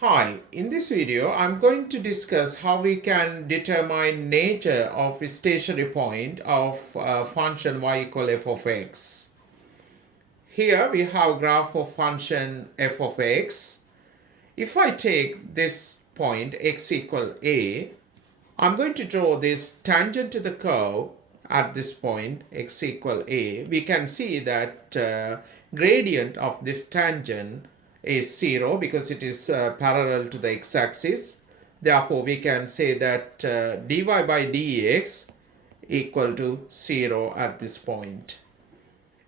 Hi, in this video I'm going to discuss how we can determine nature of a stationary point of function y equal f of x. Here we have graph of function f of x. If I take this point x equal a, I'm going to draw this tangent to the curve at this point x equal a. We can see that gradient of this tangent is 0 because it is parallel to the x-axis. Therefore, we can say that dy by dx equal to 0 at this point.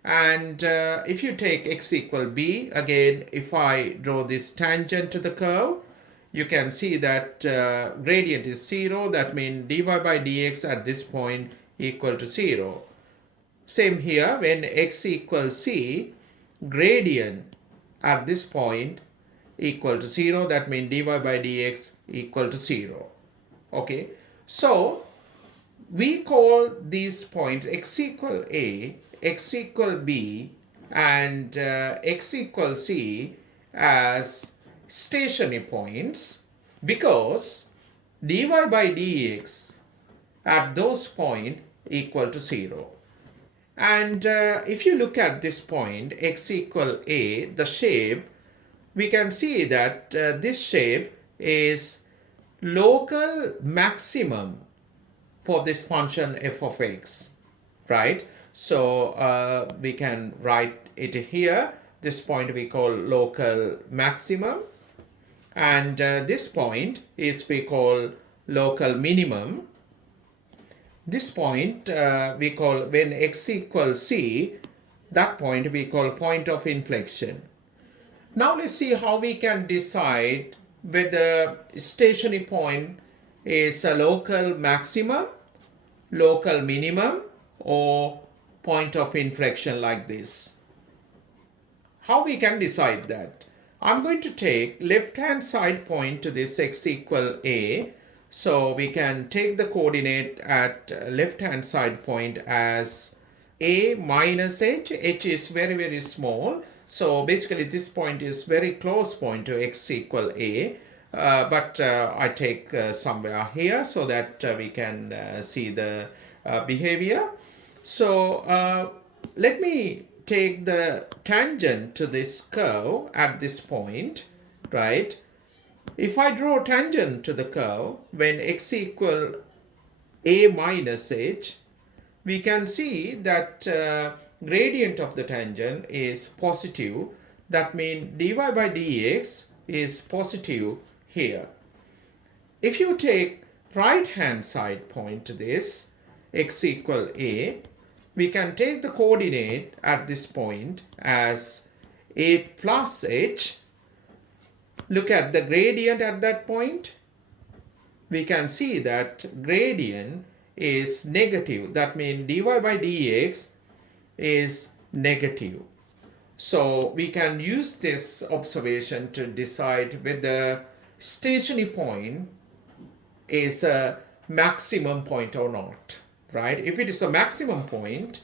And if you take x equal b, again, if I draw this tangent to the curve, you can see that gradient is 0. That means dy by dx at this point equal to 0. Same here, when x equals c, gradient at this point equal to 0. That means dy by dx equal to 0. Okay, so we call these points x equal a, x equal b, and x equal c as stationary points because dy by dx at those points equal to 0. And if you look at this point x equal a, the shape, we can see that this shape is local maximum for this function f of x, right? So we can write it here. This point we call local maximum, and this point is we call local minimum. This point we call, when x equals c, that point we call point of inflection. Now let's see how we can decide whether stationary point is a local maximum, local minimum, or point of inflection like this. How we can decide that? I'm going to take left hand side point to this x equal a. So we can take the coordinate at left hand side point as a minus h. H is very small. So basically this point is very close point to x equal a. But I take somewhere here so that we can see the behavior. So let me take the tangent to this curve at this point, right? If I draw tangent to the curve when x equal a minus h, we can see that gradient of the tangent is positive. That means dy by dx is positive here. If you take right hand side point to this x equal a, we can take the coordinate at this point as a plus h. Look at the gradient at that point. We can see that gradient is negative. That means dy by dx is negative. So we can use this observation to decide whether stationary point is a maximum point or not, right? If it is a maximum point,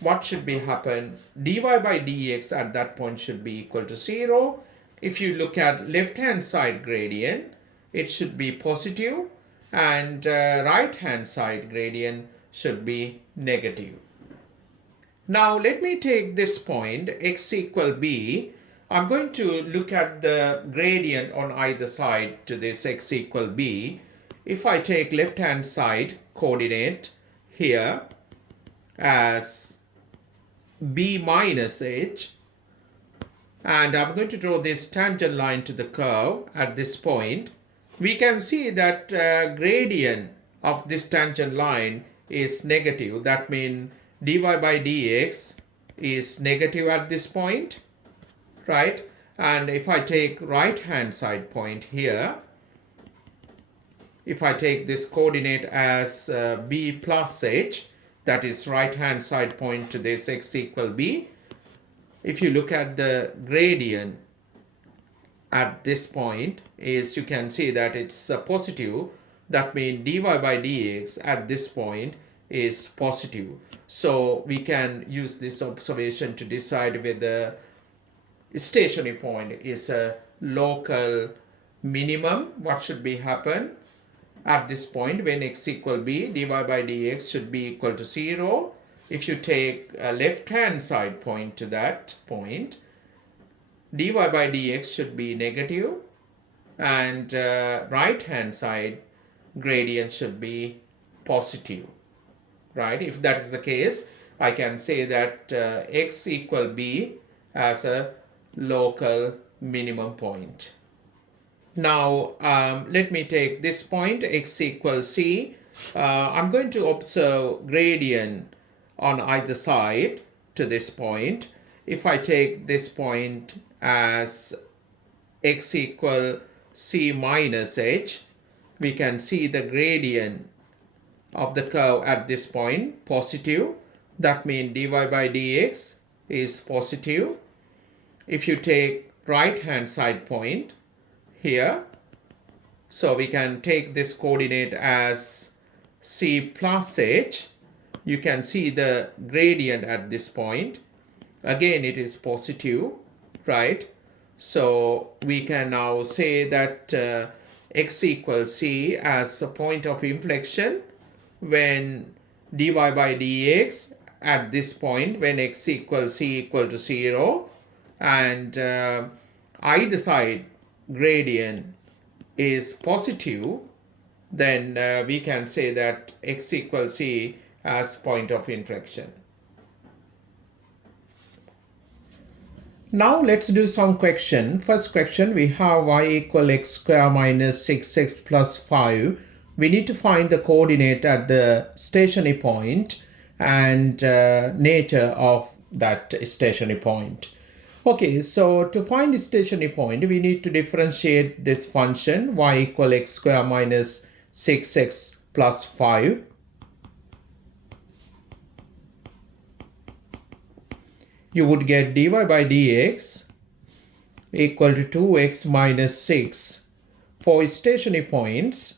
what should be happen? Dy by dx at that point should be equal to 0. If you look at left hand side gradient, it should be positive, and right hand side gradient should be negative. Now let me take this point x equal b. I'm going to look at the gradient on either side to this x equal b. If I take left hand side coordinate here as b minus h, and I'm going to draw this tangent line to the curve at this point, we can see that gradient of this tangent line is negative. That means dy by dx is negative at this point, right? And if I take right hand side point here, if I take this coordinate as b plus h, that is right hand side point to this x equal b, if you look at the gradient at this point, is you can see that it's positive. That means dy by dx at this point is positive. So we can use this observation to decide whether stationary point is a local minimum, what should be happen at this point when x equal b, dy by dx should be equal to 0. If you take a left hand side point to that point, dy by dx should be negative, and right hand side gradient should be positive, right? If that is the case, I can say that x equal b as a local minimum point. Now let me take this point x equals c. I'm going to observe gradient on either side to this point. If I take this point as x equal c minus h, we can see the gradient of the curve at this point positive. That means dy by dx is positive. If you take right hand side point here, so we can take this coordinate as c plus h. You can see the gradient at this point. Again, it is positive, right? So we can now say that x equals c as a point of inflection when dy by dx at this point when x equals c equal to 0, and either side gradient is positive, then we can say that x equals c as point of inflection. Now let's do some question. First question, we have y equal x square minus 6x plus 5. We need to find the coordinate at the stationary point and nature of that stationary point. Okay, so to find the stationary point, we need to differentiate this function y equal x square minus 6x plus 5. You would get dy by dx equal to 2x minus 6. For stationary points,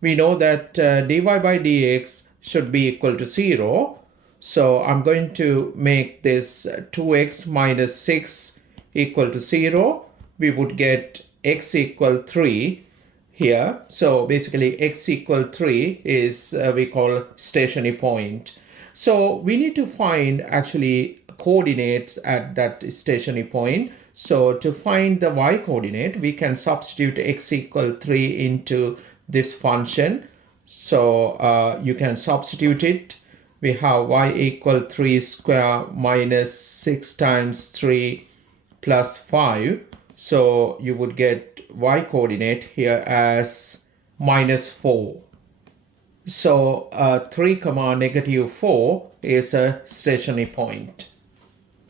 we know that dy by dx should be equal to 0. So I'm going to make this 2x minus 6 equal to 0. We would get x equal 3 here. So basically x equal 3 is we call stationary point. So we need to find actually coordinates at that stationary point. So to find the y coordinate, we can substitute x equal 3 into this function. So you can substitute it. We have y equal 3 square minus 6 times 3 plus 5. So you would get y coordinate here as minus 4. So 3 comma negative 4 is a stationary point.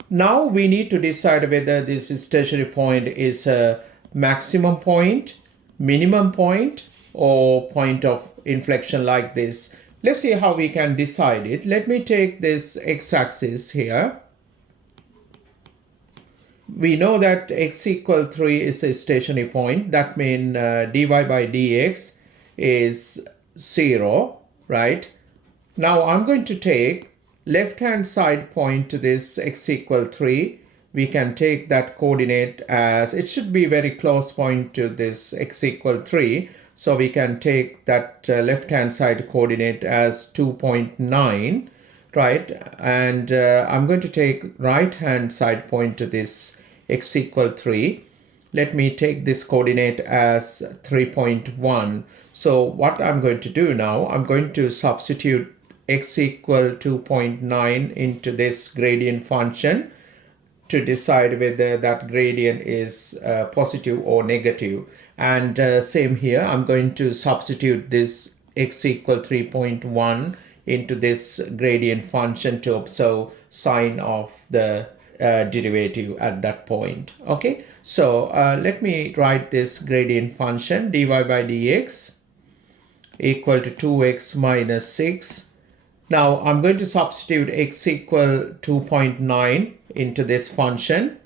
Now we need to decide whether this stationary point is a maximum point, minimum point, or point of inflection like this. Let's see how we can decide it. Let me take this x-axis here. We know that x equal 3 is a stationary point. That means dy by dx is 0, right? Now I'm going to take left hand side point to this x equal 3. We can take that coordinate as, it should be very close point to this x equal 3. So we can take that left hand side coordinate as 2.9, right? And I'm going to take right hand side point to this x equal 3. Let me take this coordinate as 3.1. So what I'm going to do now, I'm going to substitute x equal 2.9 into this gradient function to decide whether that gradient is positive or negative. And same here, I'm going to substitute this x equal 3.1 into this gradient function to observe sign of the derivative at that point. Okay, so let me write this gradient function dy by dx equal to 2x minus 6. Now I'm going to substitute x equal 2.9 into this function.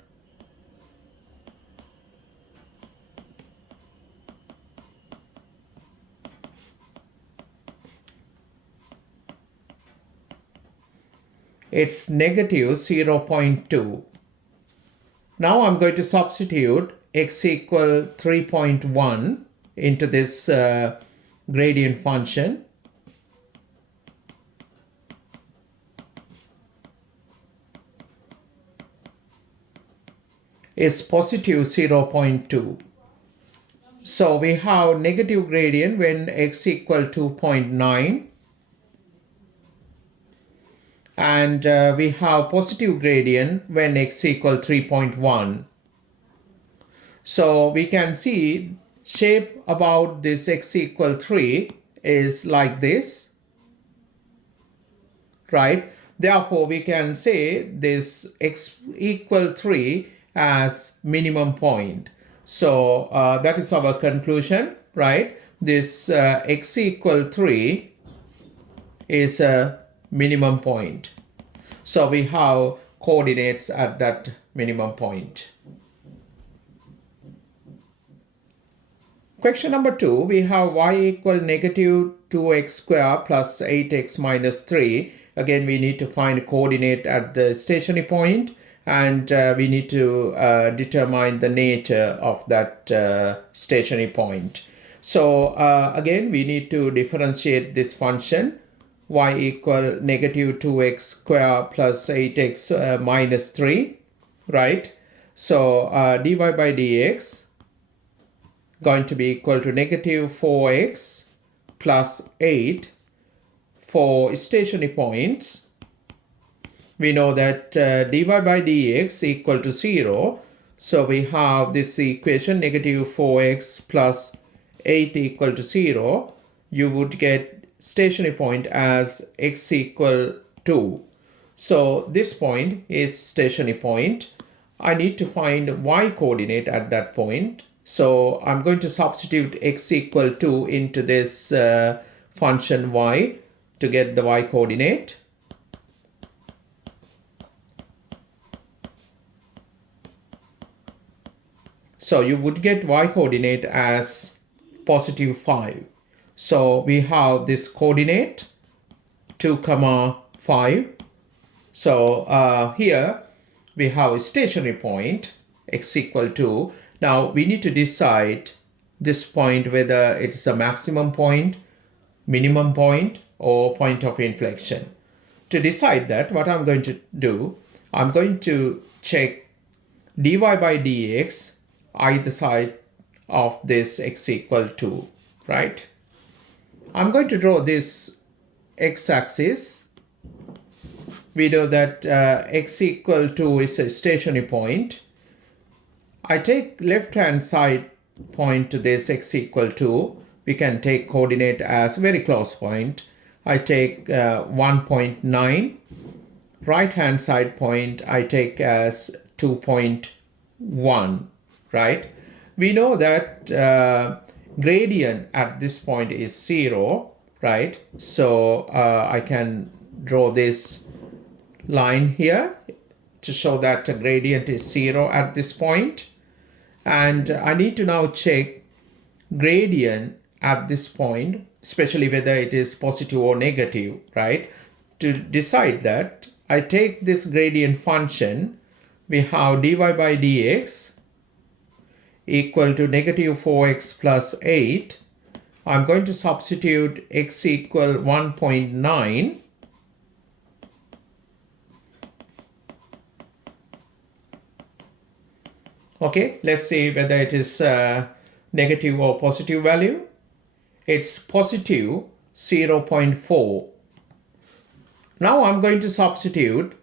It's negative 0.2. Now I'm going to substitute x equal 3.1 into this gradient function, is positive 0.2. So we have negative gradient when x equal 2.9, and we have positive gradient when x equal 3.1. So we can see shape about this x equal 3 is like this, right? Therefore, we can say this x equal 3 as minimum point. So that is our conclusion, right? This x equal 3 is a minimum point. So we have coordinates at that minimum point. Question number 2, we have y equal negative 2x squared plus 8x minus 3. Again, we need to find a coordinate at the stationary point, and we need to determine the nature of that stationary point. So again, we need to differentiate this function y equal negative 2x squared plus 8x minus 3, right? So dy by dx going to be equal to negative 4x plus 8 for stationary points. We know that dy by dx equal to 0. So we have this equation negative 4x plus 8 equal to 0. You would get stationary point as x equal 2. So this point is stationary point. I need to find y coordinate at that point. So I'm going to substitute x equal 2 into this function y to get the y coordinate. So you would get y coordinate as positive 5. So we have this coordinate 2, 5. So here we have a stationary point x equal 2. Now we need to decide this point whether it's a maximum point, minimum point, or point of inflection. To decide that, what I'm going to do, I'm going to check dy by dx either side of this x equal 2, right? I'm going to draw this x-axis. We know that x equal 2 is a stationary point. I take left-hand side point to this x equal 2. We can take coordinate as very close point. I take 1.9. Right-hand side point I take as 2.1, right? We know that gradient at this point is 0, right? So I can draw this line here to show that the gradient is 0 at this point. And I need to now check gradient at this point, especially whether it is positive or negative, right? To decide that, I take this gradient function. We have dy by dx equal to negative 4x plus 8. I'm going to substitute x equal 1.9. Okay, let's see whether it is negative or positive value. It's positive 0.4. Now I'm going to substitute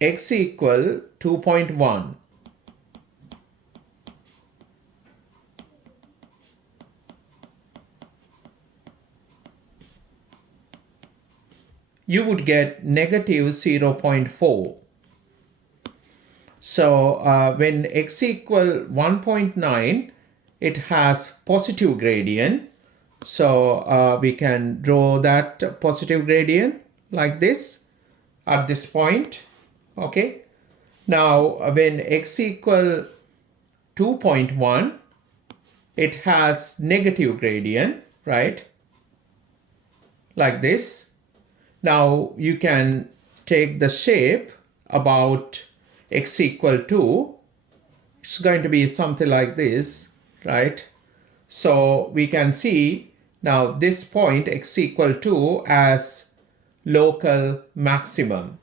x equal 2.1. You would get negative 0.4. So when x equal 1.9, it has positive gradient. So we can draw that positive gradient like this at this point. Okay. Now when x equal 2.1, it has negative gradient, right? Like this. Now you can take the shape about x equal 2, it's going to be something like this, right? So we can see now this point x equal to as local maximum.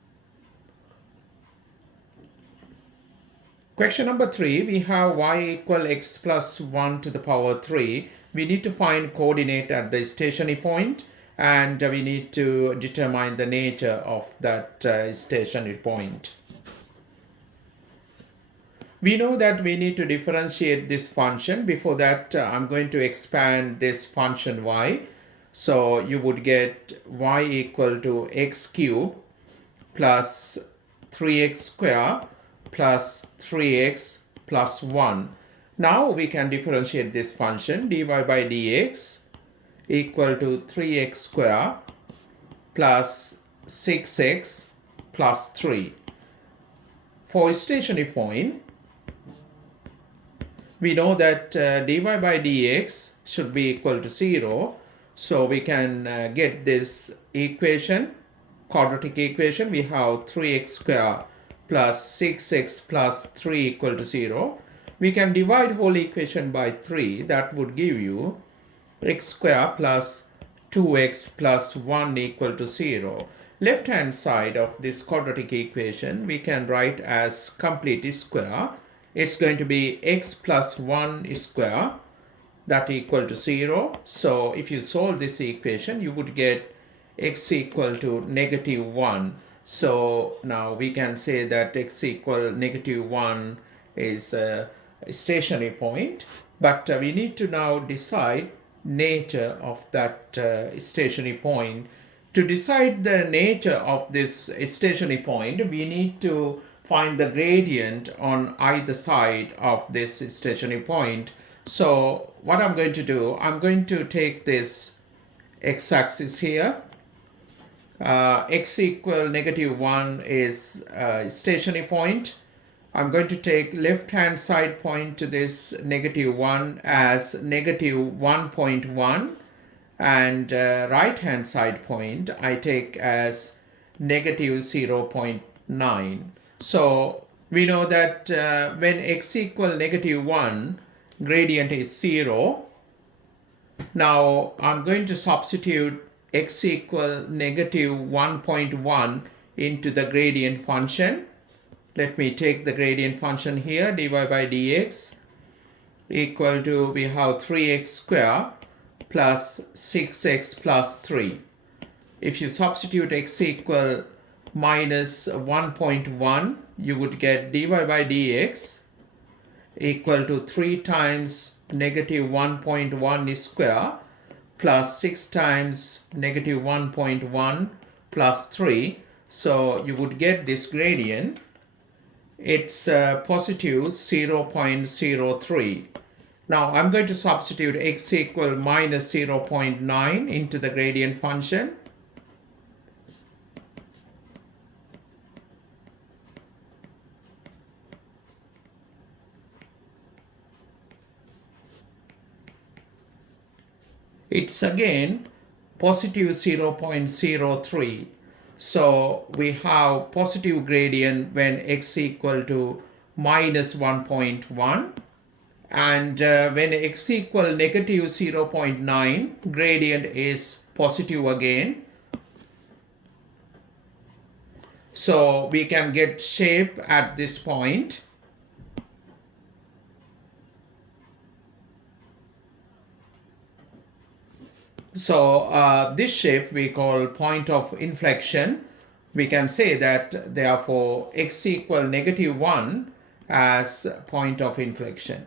Question number 3, we have y equal x plus 1 to the power 3. We need to find coordinate at the stationary point, and we need to determine the nature of that stationary point. We know that we need to differentiate this function. Before that, I'm going to expand this function y. So you would get y equal to x cubed plus 3x squared plus 3x plus 1. Now we can differentiate this function. Dy by dx equal to 3x squared plus 6x plus 3. For stationary point, we know that dy by dx should be equal to 0. So we can get this equation, quadratic equation. We have 3x squared plus 6x plus 3 equal to 0. We can divide whole equation by 3. That would give you x squared plus 2x plus 1 equal to 0. Left hand side of this quadratic equation we can write as complete square. It's going to be x plus 1 square, that equal to 0. So if you solve this equation, you would get x equal to negative 1. So now we can say that x equal negative 1 is a stationary point, but we need to now decide nature of that stationary point. To decide the nature of this stationary point, we need to find the gradient on either side of this stationary point. So what I'm going to do, I'm going to take this x-axis here. X equal negative 1 is a stationary point. I'm going to take left hand side point to this negative 1 as negative 1.1, and right hand side point I take as negative 0.9. So we know that when x equal negative 1, gradient is 0. Now I'm going to substitute x equal negative 1.1 into the gradient function. Let me take the gradient function here. Dy by dx equal to, we have 3x squared plus 6x plus 3. If you substitute x equal minus 1.1, you would get dy by dx equal to 3 times negative 1.1 square plus 6 times negative 1.1 plus 3. So you would get this gradient. It's positive 0.03. Now I'm going to substitute x equal minus 0.9 into the gradient function. It's again positive 0.03. So we have positive gradient when x equal to minus 1.1, and when x equal negative 0.9, gradient is positive again. So we can get shape at this point. So this shape we call point of inflection. We can say that therefore x equal negative 1 as point of inflection.